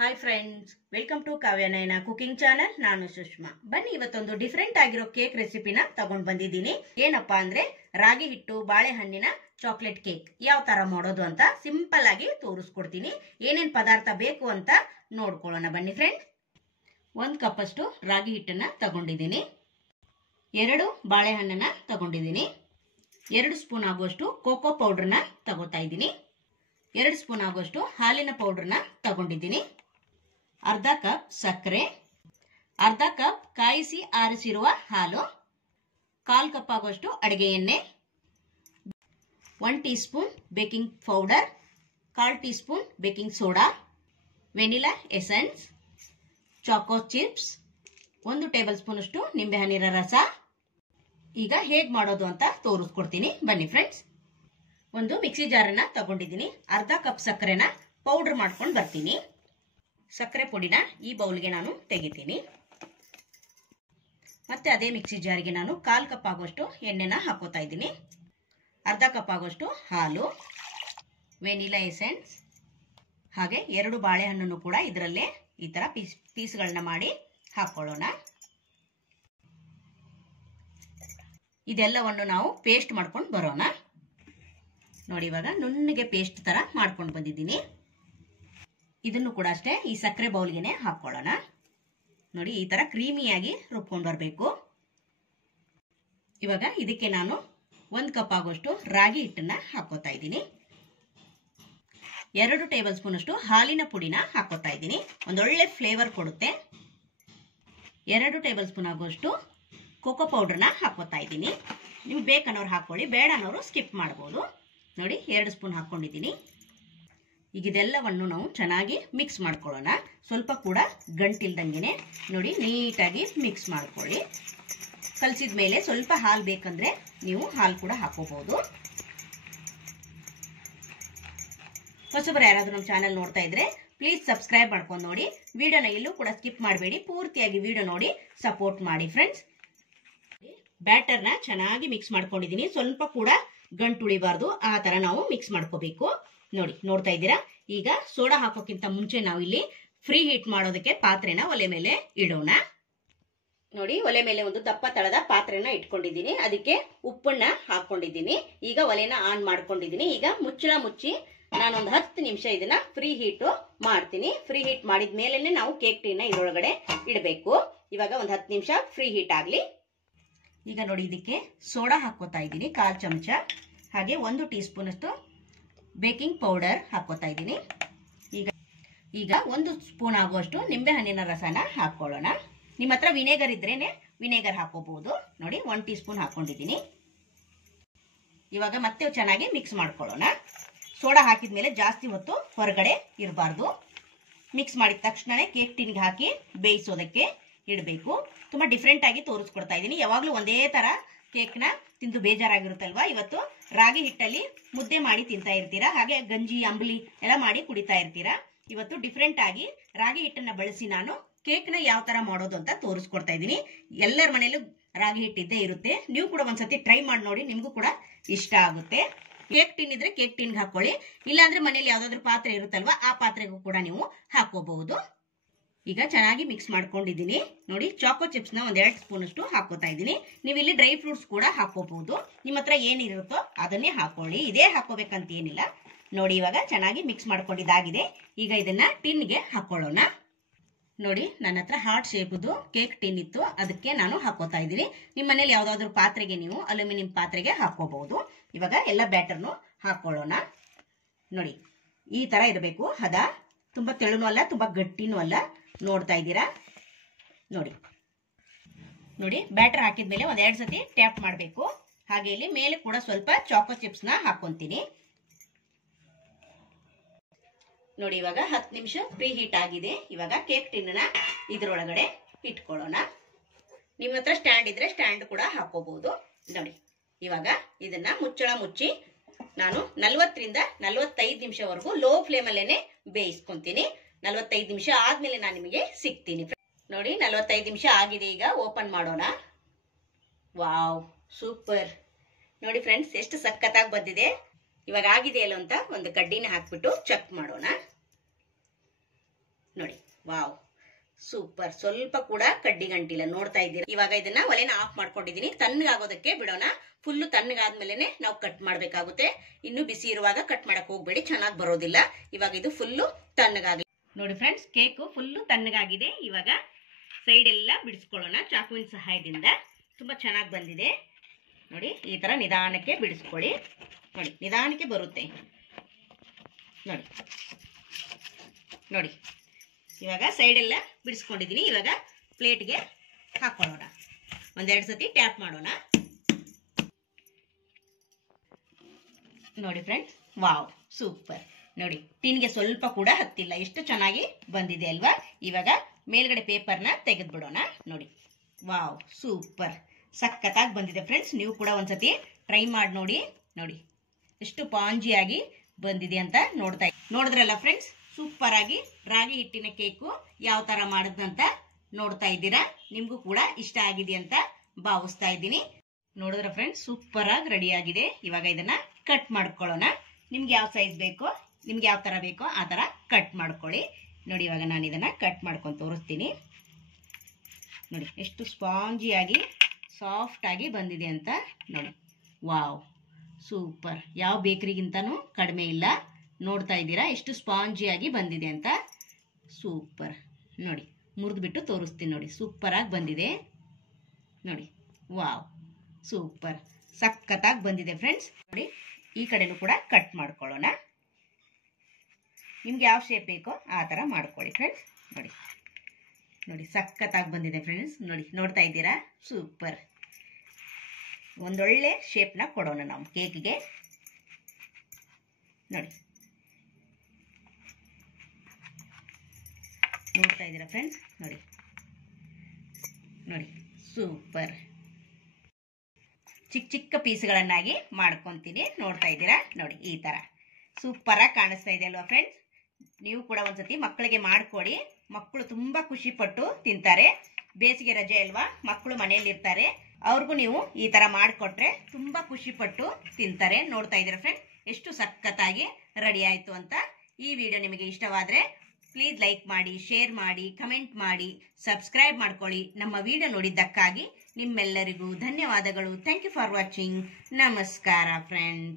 Hi friends, welcome to Kavya Nayana cooking channel. ನಾನು ಸುಷ್ಮಾ. ಬನ್ನಿ, ಇವತ್ತೊಂದು ಡಿಫ್ರೆಂಟ್ ಆಗಿರೋ ಕೇಕ್ ರೆಸಿಪಿನ ತಗೊಂಡ್ ಬಂದಿದ್ದೀನಿ. ಏನಪ್ಪಾ ಅಂದ್ರೆ ರಾಗಿ ಹಿಟ್ಟು ಬಾಳೆಹಣ್ಣಿನ ಚಾಕ್ಲೇಟ್ ಕೇಕ್ ಯಾವ ತರ ಮಾಡೋದು ಅಂತ ಸಿಂಪಲ್ ಆಗಿ ತೋರಿಸ್ಕೊಡ್ತೀನಿ. ಏನೇನ್ ಪದಾರ್ಥ ಬೇಕು ಅಂತ ನೋಡ್ಕೊಳ್ಳೋಣ ಬನ್ನಿ ಫ್ರೆಂಡ್ಸ್. 1 ಕಪ್ ಅಷ್ಟು ರಾಗಿ ಹಿಟ್ಟನ್ನ ತಗೊಂಡಿದ್ದೀನಿ. 2 ಬಾಳೆಹಣ್ಣನ್ನ ತಗೊಂಡಿದ್ದೀನಿ. 2 ಸ್ಪೂನ್ ಆಗುವಷ್ಟು ಕೋಕೋ ಪೌಡರ್ನ ತಗೋತಾ ಇದ್ದೀನಿ. 2 ಸ್ಪೂನ್ ಆಗುವಷ್ಟು ಹಾಲಿನ ಪೌಡರ್ನ ತಗೊಂಡಿದ್ದೀನಿ. ಅರ್ಧ ಕಪ್ ಸಕ್ಕರೆ, ಅರ್ಧ ಕಪ್ ಕಾಯಿಸಿ ಆರಿಸಿರುವ ಹಾಲು, 1/4 ಕಪ್ ಆಗುವಷ್ಟು ಅಡಿಗೆ ಎಣ್ಣೆ, 1 tea spoon baking powder, 1/4 tea spoon baking soda, vanilla essence, Chacko chips, 1 table spoon ಅಷ್ಟು ನಿಂಬೆಹಣ್ಣಿನ ರಸ. ಈಗ ಹೇಗ್ ಮಾಡೋದು ಅಂತ ತೋರಿಸ್ಕೊಡ್ತೀನಿ ಬನ್ನಿ ಫ್ರೆಂಡ್ಸ್. ಒಂದು ಮಿಕ್ಸಿ ಜಾರನ್ನ ತಗೊಂಡಿದ್ದೀನಿ. ಅರ್ಧ ಕಪ್ ಸಕ್ಕರೆನ ಪೌಡರ್ ಮಾಡ್ಕೊಂಡು ಬರ್ತೀನಿ. ಸಕ್ಕರೆ ಪುಡಿನ ಈ ಬೌಲ್ಗೆ ನಾನು ತೆಗಿತೀನಿ. ಮತ್ತೆ ಅದೇ ಮಿಕ್ಸಿ ಜಾರಿಗೆ ನಾನು 1/4 ಕಪ್ ಆಗುವಷ್ಟು ಎಣ್ಣೆನ ಹಾಕೋತಾ ಇದ್ದೀನಿ. ಅರ್ಧ ಕಪ್ ಆಗುವಷ್ಟು ಹಾಲು, ವೆನಿಲಾ ಎಸೆನ್ಸ್, ಹಾಗೆ 2 ಬಾಳೆಹಣ್ಣನ್ನು ಕೂಡ ಇದರಲ್ಲೇ ಈ ತರ ಪೀಸ್ಗಳನ್ನ ಮಾಡಿ ಹಾಕೊಳ್ಳೋಣ. ಇದೆಲ್ಲವನ್ನು ನಾವು ಪೇಸ್ಟ್ ಮಾಡ್ಕೊಂಡು ಬರೋಣ. ನೋಡಿ, ಇವಾಗ ನುಣ್ಣಗೆ ಪೇಸ್ಟ್ ತರ ಮಾಡ್ಕೊಂಡು ಬಂದಿದ್ದೀನಿ. ಇದನ್ನು ಕೂಡ ಅಷ್ಟೇ ಈ ಸಕ್ಕರೆ ಬೌಲ್ಗೆನೆ ಹಾಕೊಳ್ಳೋಣ. ನೋಡಿ, ಈ ತರ ಕ್ರೀಮಿಯಾಗಿ ರುಬ್ಕೊಂಡು ಬರಬೇಕು. ಇವಾಗ ಇದಕ್ಕೆ ನಾನು 1 ಕಪ್ ಆಗುವಷ್ಟು ರಾಗಿ ಹಿಟ್ಟನ್ನ ಹಾಕೋತಾ ಇದ್ದೀನಿ. 2 ಟೇಬಲ್ ಸ್ಪೂನ್ ಅಷ್ಟು ಹಾಲಿನ ಪುಡಿನ ಹಾಕೋತಾ ಇದ್ದೀನಿ. ಒಂದೊಳ್ಳೆ ಫ್ಲೇವರ್ ಕೊಡುತ್ತೆ. 2 ಟೇಬಲ್ ಸ್ಪೂನ್ ಆಗುವಷ್ಟು ಕೋಕೋ ಪೌಡರ್ನ ಹಾಕೋತಾ ಇದ್ದೀನಿ. ನೀವು ಬೇಕನ್ನೋರು ಹಾಕೊಳ್ಳಿ, ಬೇಡ ಅನ್ನೋರು ಸ್ಕಿಪ್ ಮಾಡ್ಬೋದು. ನೋಡಿ, 2 ಸ್ಪೂನ್ ಹಾಕೊಂಡಿದ್ದೀನಿ. ಈಗ ಇದೆಲ್ಲವನ್ನು ನಾವು ಚೆನ್ನಾಗಿ ಮಿಕ್ಸ್ ಮಾಡ್ಕೊಳ್ಳೋಣ. ಸ್ವಲ್ಪ ಕೂಡ ಗಂಟಿಲ್ದಂಗೆನೆ ನೋಡಿ ನೀಟಾಗಿ ಮಿಕ್ಸ್ ಮಾಡ್ಕೊಳ್ಳಿ. ಕಲಸಿದ ಮೇಲೆ ಸ್ವಲ್ಪ ಹಾಲು ಬೇಕಂದ್ರೆ ನೀವು ಹಾಲು ಕೂಡ ಹಾಕೋಬಹುದು. ಹೊಸಬರು ಯಾರಾದ್ರೂ ನಮ್ಮ ಚಾನೆಲ್ ನೋಡ್ತಾ ಇದ್ರೆ ಪ್ಲೀಸ್ ಸಬ್ಸ್ಕ್ರೈಬ್ ಮಾಡ್ಕೊಂಡು ನೋಡಿ. ವಿಡಿಯೋನ ಎಲ್ಲೂ ಕೂಡ ಸ್ಕಿಪ್ ಮಾಡಬೇಡಿ, ಪೂರ್ತಿಯಾಗಿ ವಿಡಿಯೋ ನೋಡಿ ಸಪೋರ್ಟ್ ಮಾಡಿ ಫ್ರೆಂಡ್ಸ್. ಬ್ಯಾಟರ್ನ ಚೆನ್ನಾಗಿ ಮಿಕ್ಸ್ ಮಾಡ್ಕೊಂಡಿದ್ದೀನಿ. ಸ್ವಲ್ಪ ಕೂಡ ಗಂಟು ಉಳಿಬಾರ್ದು, ಆ ತರ ನಾವು ಮಿಕ್ಸ್ ಮಾಡ್ಕೋಬೇಕು. ನೋಡಿ, ನೋಡ್ತಾ ಇದ್ದೀರಾ. ಈಗ ಸೋಡಾ ಹಾಕೋಕ್ಕಿಂತ ಮುಂಚೆ ನಾವು ಇಲ್ಲಿ ಫ್ರೀ ಹೀಟ್ ಮಾಡೋದಕ್ಕೆ ಪಾತ್ರೆನ ಒಲೆ ಮೇಲೆ ಇಡೋಣ. ನೋಡಿ, ಒಲೆ ಮೇಲೆ ಒಂದು ದಪ್ಪ ತಳದ ಪಾತ್ರೆನ ಇಟ್ಕೊಂಡಿದ್ದೀನಿ. ಅದಕ್ಕೆ ಉಪ್ಪನ್ನ ಹಾಕೊಂಡಿದ್ದೀನಿ. ಈಗ ಒಲೆನ ಆನ್ ಮಾಡ್ಕೊಂಡಿದ್ದೀನಿ. ಈಗ ಮುಚ್ಚಳ ಮುಚ್ಚಿ ನಾನೊಂದು 10 ನಿಮಿಷ ಇದನ್ನ ಫ್ರೀ ಹೀಟ್ ಮಾಡ್ತೀನಿ. ಫ್ರೀ ಹೀಟ್ ಮಾಡಿದ ಮೇಲೆನೆ ನಾವು ಕೇಕ್ ಟೀನ ಇದರೊಳಗಡೆ ಇಡಬೇಕು. ಇವಾಗ ಒಂದು 10 ನಿಮಿಷ ಫ್ರೀ ಹೀಟ್ ಆಗ್ಲಿ. ಈಗ ನೋಡಿ, ಇದಕ್ಕೆ ಸೋಡಾ ಹಾಕೋತಾ ಇದ್ದೀನಿ 1/4 ಚಮಚ, ಹಾಗೆ 1 ಟೀ ಸ್ಪೂನ್ ಅಷ್ಟು ಬೇಕಿಂಗ್ ಪೌಡರ್ ಹಾಕೋತಾ ಇದ್ದೀನಿ. ಈಗ 1 ಸ್ಪೂನ್ ಆಗುವಷ್ಟು ನಿಂಬೆ ಹಣ್ಣಿನ ರಸನ ಹಾಕೊಳ್ಳೋಣ. ನಿಮ್ಮ ಹತ್ರ ವಿನೇಗರ್ ಇದ್ರೇನೆ ವಿನೇಗರ್ ಹಾಕೋಬಹುದು. ನೋಡಿ, 1 ಟೀ ಸ್ಪೂನ್ ಹಾಕೊಂಡಿದ್ದೀನಿ. ಇವಾಗ ಮತ್ತೆ ಚೆನ್ನಾಗಿ ಮಿಕ್ಸ್ ಮಾಡ್ಕೊಳ್ಳೋಣ. ಸೋಡಾ ಹಾಕಿದ್ಮೇಲೆ ಜಾಸ್ತಿ ಹೊತ್ತು ಹೊರಗಡೆ ಇರಬಾರ್ದು. ಮಿಕ್ಸ್ ಮಾಡಿದ ತಕ್ಷಣ ಕೇಕ್ ಟಿನ್ಗೆ ಹಾಕಿ ಬೇಯಿಸೋದಕ್ಕೆ ಇಡಬೇಕು. ತುಂಬಾ ಡಿಫ್ರೆಂಟ್ ಆಗಿ ತೋರಿಸ್ಕೊಡ್ತಾ ಇದ್ದೀನಿ. ಯಾವಾಗ್ಲೂ ಒಂದೇ ತರ ಕೇಕ್ನ ತಿಂದು ಬೇಜಾರಾಗಿರುತ್ತಲ್ವಾ. ಇವತ್ತು ರಾಗಿ ಹಿಟ್ಟಲ್ಲಿ ಮುದ್ದೆ ಮಾಡಿ ತಿಂತಾ ಇರ್ತೀರಾ, ಹಾಗೆ ಗಂಜಿ ಅಂಬಲಿ ಎಲ್ಲ ಮಾಡಿ ಕುಡಿತಾ ಇರ್ತೀರಾ. ಇವತ್ತು ಡಿಫ್ರೆಂಟ್ ಆಗಿ ರಾಗಿ ಹಿಟ್ಟನ್ನ ಬಳಸಿ ನಾನು ಕೇಕ್ನ ಯಾವ ತರ ಮಾಡೋದು ಅಂತ ತೋರಿಸ್ಕೊಡ್ತಾ ಇದ್ದೀನಿ. ಎಲ್ಲರ ಮನೇಲೂ ರಾಗಿ ಹಿಟ್ಟಿದ್ದೇ ಇರುತ್ತೆ. ನೀವು ಕೂಡ ಒಂದ್ಸತಿ ಟ್ರೈ ಮಾಡಿ ನೋಡಿ, ನಿಮ್ಗೂ ಕೂಡ ಇಷ್ಟ ಆಗುತ್ತೆ. ಕೇಕ್ ಟಿನ್ ಇದ್ರೆ ಕೇಕ್ ಟಿನ್ಗೆ ಹಾಕೊಳ್ಳಿ, ಇಲ್ಲಾಂದ್ರೆ ಮನೇಲಿ ಯಾವ್ದಾದ್ರು ಪಾತ್ರೆ ಇರುತ್ತಲ್ವಾ ಆ ಪಾತ್ರೆಗೂ ಕೂಡ ನೀವು ಹಾಕೋಬಹುದು. ಈಗ ಚೆನ್ನಾಗಿ ಮಿಕ್ಸ್ ಮಾಡ್ಕೊಂಡಿದ್ದೀನಿ. ನೋಡಿ, ಚಾಕೋ ಚಿಪ್ಸ್ ನ 1-2 ಸ್ಪೂನ್ ಅಷ್ಟು ಹಾಕೋತಾ ಇದ್ದೀನಿ. ನೀವು ಇಲ್ಲಿ ಡ್ರೈ ಫ್ರೂಟ್ಸ್ ಕೂಡ ಹಾಕೋಬಹುದು. ನಿಮ್ಮ ಹತ್ರ ಏನಿರುತ್ತೋ ಅದನ್ನೇ ಹಾಕೊಳ್ಳಿ, ಇದೇ ಹಾಕೋಬೇಕಂತ ಏನಿಲ್ಲ. ನೋಡಿ, ಇವಾಗ ಚೆನ್ನಾಗಿ ಮಿಕ್ಸ್ ಮಾಡ್ಕೊಂಡಿದ್ದಾಗಿದೆ. ಈಗ ಇದನ್ನ ಟಿನ್ಗೆ ಹಾಕೊಳ್ಳೋಣ. ನೋಡಿ, ನನ್ನ ಹತ್ರ ಹಾರ್ಟ್ ಶೇಪ್ದು ಕೇಕ್ ಟಿನ್ ಇತ್ತು, ಅದಕ್ಕೆ ನಾನು ಹಾಕೋತಾ ಇದ್ದೀನಿ. ನಿಮ್ಮ ಮನೇಲಿ ಯಾವ್ದಾದ್ರು ಪಾತ್ರೆಗೆ ನೀವು ಅಲ್ಯೂಮಿನಿಯಂ ಪಾತ್ರೆಗೆ ಹಾಕೋಬಹುದು. ಇವಾಗ ಎಲ್ಲ ಬ್ಯಾಟರ್ನು ಹಾಕೊಳ್ಳೋಣ. ನೋಡಿ, ಈ ತರ ಇರಬೇಕು ಹದ. ತುಂಬಾ ತೆಳುನೂ ಅಲ್ಲ, ತುಂಬಾ ಗಟ್ಟಿನೂ ಅಲ್ಲ. ನೋಡ್ತಾ ಇದ್ದೀರಾ. ನೋಡಿ, ಬ್ಯಾಟರ್ ಹಾಕಿದ್ಮೇಲೆ 1-2 ಸತಿ ಟ್ಯಾಪ್ ಮಾಡಬೇಕು. ಹಾಗೆ ಇಲ್ಲಿ ಮೇಲೆ ಕೂಡ ಸ್ವಲ್ಪ ಚಾಕೋ ಚಿಪ್ಸ್ ನ ಹಾಕೊಂತೀನಿ. ನೋಡಿ, ಇವಾಗ 10 ನಿಮಿಷ ಪ್ರೀ ಹೀಟ್ ಆಗಿದೆ. ಇವಾಗ ಕೇಕ್ ಟಿನ್ ನ ಇದ್ರೊಳಗಡೆ ಇಟ್ಕೊಳ್ಳೋಣ. ನಿಮ್ಮ ಹತ್ರ ಸ್ಟ್ಯಾಂಡ್ ಇದ್ರೆ ಸ್ಟ್ಯಾಂಡ್ ಕೂಡ ಹಾಕೋಬಹುದು. ನೋಡಿ, ಇವಾಗ ಇದನ್ನ ಮುಚ್ಚಳ ಮುಚ್ಚಿ ನಾನು 40 ರಿಂದ 45 ನಿಮಿಷವರೆಗೂ ಲೋ ಫ್ಲೇಮ್ ಅಲ್ಲೇನೆ ಬೇಯಿಸ್ಕೊಂತೀನಿ. 45 ನಿಮಿಷ ಆದ್ಮೇಲೆ ನಾನು ನಿಮಗೆ ಸಿಗ್ತೀನಿ. ನೋಡಿ, 45 ನಿಮಿಷ ಆಗಿದೆ. ಈಗ ಓಪನ್ ಮಾಡೋಣ. Wow, super. ನೋಡಿ ಫ್ರೆಂಡ್ಸ್, ಎಷ್ಟು ಸಖತ್ತಾಗಿ ಬಂದಿದೆ. ಇವಾಗ ಆಗಿದೆಯಲ್ಲ ಅಂತ ಒಂದು ಕಡ್ಡಿನ ಹಾಕ್ಬಿಟ್ಟು ಚೆಕ್ ಮಾಡೋಣ. ನೋಡಿ ವಾವ್ ಸೂಪರ್. ಸ್ವಲ್ಪ ಕೂಡ ಕಡ್ಡಿ ಗಂಟಿಲ್ಲ, ನೋಡ್ತಾ ಇದ್ದೀರಾ. ಇವಾಗ ಇದನ್ನ ಒಲೆನ ಆಫ್ ಮಾಡ್ಕೊಂಡಿದೀನಿ, ತಣ್ಣಗಾಗೋದಕ್ಕೆ ಬಿಡೋಣ. ಫುಲ್ಲು ತಣ್ಣಗಾದ್ಮೇಲೆ ನಾವು ಕಟ್ ಮಾಡ್ಬೇಕಾಗುತ್ತೆ. ಇನ್ನು ಬಿಸಿ ಇರುವಾಗ ಕಟ್ ಮಾಡಕ್ ಹೋಗ್ಬೇಡಿ, ಚೆನ್ನಾಗಿ ಬರೋದಿಲ್ಲ. ಇವಾಗ ಇದು ಫುಲ್ಲು ತಣ್ಣಗಾಗಲಿ. ನೋಡಿ ಫ್ರೆಂಡ್ಸ್, ಕೇಕು ಫುಲ್ಲು ತಣ್ಣಗಾಗಿದೆ. ಇವಾಗ ಸೈಡ್ ಎಲ್ಲ ಬಿಡಿಸ್ಕೊಳ್ಳೋಣ ಚಾಕುವಿನ ಸಹಾಯದಿಂದ. ತುಂಬಾ ಚೆನ್ನಾಗಿ ಬಂದಿದೆ ನೋಡಿ. ಈ ತರ ನಿಧಾನಕ್ಕೆ ಬಿಡಿಸ್ಕೊಳ್ಳಿ. ನೋಡಿ ನಿಧಾನಕ್ಕೆ ಬರುತ್ತೆ ನೋಡಿ. ನೋಡಿ ಇವಾಗ ಸೈಡ್ ಎಲ್ಲ ಬಿಡಿಸ್ಕೊಂಡಿದ್ದೀನಿ. ಇವಾಗ ಪ್ಲೇಟ್ಗೆ ಹಾಕೊಳ್ಳೋಣ. ಒಂದೆರಡು ಸತಿ ಟ್ಯಾಪ್ ಮಾಡೋಣ. ನೋಡಿ ಫ್ರೆಂಡ್ಸ್, ವಾವ್ ಸೂಪರ್. ನೋಡಿ ಟಿನ್ಗೆ ಸ್ವಲ್ಪ ಕೂಡ ಹತ್ತಿಲ್ಲ, ಎಷ್ಟು ಚೆನ್ನಾಗಿ ಬಂದಿದೆ ಅಲ್ವಾ. ಇವಾಗ ಮೇಲ್ಗಡೆ ಪೇಪರ್ನ ತೆಗೆದು ಬಿಡೋಣ. ನೋಡಿ ವಾವ್ ಸೂಪರ್, ಸಖತ್ತಾಗಿ ಬಂದಿದೆ ಫ್ರೆಂಡ್ಸ್. ನೀವು ಕೂಡ ಒಂದ್ಸತಿ ಟ್ರೈ ಮಾಡಿ ನೋಡಿ. ನೋಡಿ ಎಷ್ಟು ಪಾಂಜಿಯಾಗಿ ಬಂದಿದೆ ಅಂತ ನೋಡಿದ್ರಲ್ಲ ಫ್ರೆಂಡ್ಸ್. ಸೂಪರ್ ಆಗಿ ರಾಗಿ ಹಿಟ್ಟಿನ ಕೇಕು ಯಾವ ತರ ಮಾಡೋದಂತ ನೋಡ್ತಾ ಇದ್ದೀರಾ. ನಿಮ್ಗೂ ಕೂಡ ಇಷ್ಟ ಆಗಿದೆ ಅಂತ ಭಾವಿಸ್ತಾ ಇದ್ದೀನಿ. ನೋಡಿದ್ರ ಫ್ರೆಂಡ್ಸ್, ಸೂಪರ್ ಆಗಿ ರೆಡಿ ಆಗಿದೆ. ಇವಾಗ ಇದನ್ನ ಕಟ್ ಮಾಡ್ಕೊಳ್ಳೋಣ. ನಿಮ್ಗೆ ಯಾವ ಸೈಜ್ ಬೇಕೋ, ನಿಮ್ಗೆ ಯಾವ ತರ ಬೇಕೋ ಆ ತರ ಕಟ್ ಮಾಡ್ಕೊಳ್ಳಿ. ನೋಡಿ ಇವಾಗ ನಾನು ಇದನ್ನ ಕಟ್ ಮಾಡ್ಕೊಂಡು ತೋರಿಸ್ತೀನಿ. ನೋಡಿ ಎಷ್ಟು ಸ್ಪಾಂಜಿಯಾಗಿ ಸಾಫ್ಟ್ ಆಗಿ ಬಂದಿದೆ ಅಂತ ನೋಡಿ. ವಾವ್ ಸೂಪರ್, ಯಾವ ಬೇಕರಿಗಿಂತನೂ ಕಡಿಮೆ ಇಲ್ಲ. ನೋಡ್ತಾ ಇದ್ದೀರಾ ಎಷ್ಟು ಸ್ಪಾಂಜಿಯಾಗಿ ಬಂದಿದೆ ಅಂತ. ಸೂಪರ್. ನೋಡಿ ಮುರಿದ್ಬಿಟ್ಟು ತೋರಿಸ್ತೀನಿ. ನೋಡಿ ಸೂಪರ್ ಆಗಿ ಬಂದಿದೆ ನೋಡಿ. ವಾವ್ ಸೂಪರ್, ಸಖತ್ತಾಗಿ ಬಂದಿದೆ ಫ್ರೆಂಡ್ಸ್. ನೋಡಿ ಈ ಕಡೆನೂ ಕೂಡ ಕಟ್ ಮಾಡ್ಕೊಳ್ಳೋಣ. ನಿಮ್ಗೆ ಯಾವ ಶೇಪ್ ಬೇಕೋ ಆ ಥರ ಮಾಡ್ಕೊಳ್ಳಿ ಫ್ರೆಂಡ್ಸ್. ನೋಡಿ ನೋಡಿ ಸಖತ್ತಾಗಿ ಬಂದಿದೆ ಫ್ರೆಂಡ್ಸ್. ನೋಡಿ ನೋಡ್ತಾ ಇದ್ದೀರಾ, ಸೂಪರ್. ಒಂದೊಳ್ಳೆ ಶೇಪ್ನ ಕೊಡೋಣ ನಾವು ಕೇಕಿಗೆ. ನೋಡಿ ನೋಡ್ತಾ ಇದ್ದೀರಾ ಫ್ರೆಂಡ್ಸ್. ನೋಡಿ ನೋಡಿ ಸೂಪರ್. ಚಿಕ್ಕ ಚಿಕ್ಕ ಪೀಸ್ಗಳನ್ನಾಗಿ ಮಾಡ್ಕೊತೀನಿ. ನೋಡ್ತಾ ಇದ್ದೀರಾ ನೋಡಿ, ಈ ತರ ಸೂಪರ್ ಆಗಿ ಕಾಣಿಸ್ತಾ ಇದೆ ಅಲ್ವಾ ಫ್ರೆಂಡ್ಸ್. ನೀವು ಕೂಡ ಒಂದ್ಸತಿ ಮಕ್ಕಳಿಗೆ ಮಾಡ್ಕೊಡಿ. ಮಕ್ಕಳು ತುಂಬಾ ಖುಷಿ ಪಟ್ಟು ತಿಂತಾರೆ. ಬೇಸಿಗೆ ರಜೆ ಅಲ್ವಾ, ಮಕ್ಕಳು ಮನೆಯಲ್ಲಿ ಇರ್ತಾರೆ. ಅವ್ರಿಗೂ ನೀವು ಈ ತರ ಮಾಡಿಕೊಟ್ರೆ ತುಂಬಾ ಖುಷಿ ಪಟ್ಟು ತಿಂತಾರೆ. ನೋಡ್ತಾ ಇದ್ದೀರಾ ಫ್ರೆಂಡ್, ಎಷ್ಟು ಸಖತ್ತಾಗಿ ರೆಡಿ ಆಯ್ತು ಅಂತ. ಈ ವಿಡಿಯೋ ನಿಮಗೆ ಇಷ್ಟವಾದ್ರೆ ಪ್ಲೀಸ್ ಲೈಕ್ ಮಾಡಿ, ಶೇರ್ ಮಾಡಿ, ಕಮೆಂಟ್ ಮಾಡಿ, ಸಬ್ಸ್ಕ್ರೈಬ್ ಮಾಡ್ಕೊಳ್ಳಿ. ನಮ್ಮ ವಿಡಿಯೋ ನೋಡಿದ್ದಕ್ಕಾಗಿ ನಿಮ್ಮೆಲ್ಲರಿಗೂ ಧನ್ಯವಾದಗಳು. Thank you for watching. ನಮಸ್ಕಾರ ಫ್ರೆಂಡ್.